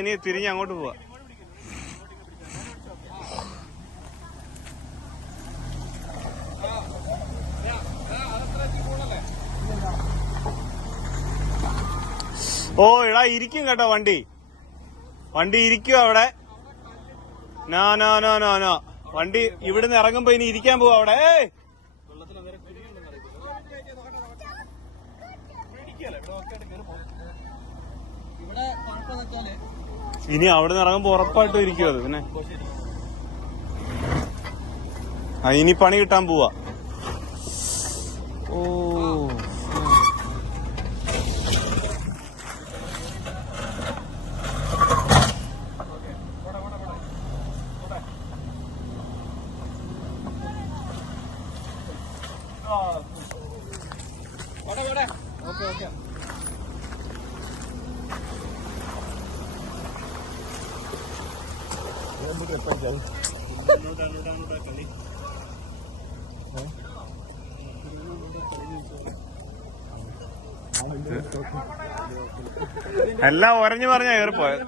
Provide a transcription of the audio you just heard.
ഇനി തിരിഞ്ഞ് അങ്ങോട്ട് പോവാ. ഓ എടാ ഇരിക്കും കേട്ടോ വണ്ടി ഇരിക്കും അവിടെ. No no no no no വണ്ടി ഇവിടുന്ന് ഇറങ്ങുമ്പോ ഇനി ഇരിക്കാൻ പോവാ അവിടെ. ഇനി അവിടെ നിന്ന് ഇറങ്ങുമ്പോ ഉറപ്പായിട്ടും ഇരിക്കും അത്. പിന്നെ ഇനി പണി കിട്ടാൻ പോവാ. ഓ ഓക്കെ എല്ലാം ഒരഞ്ഞു പറഞ്ഞാ ഏറിപ്പോയത്.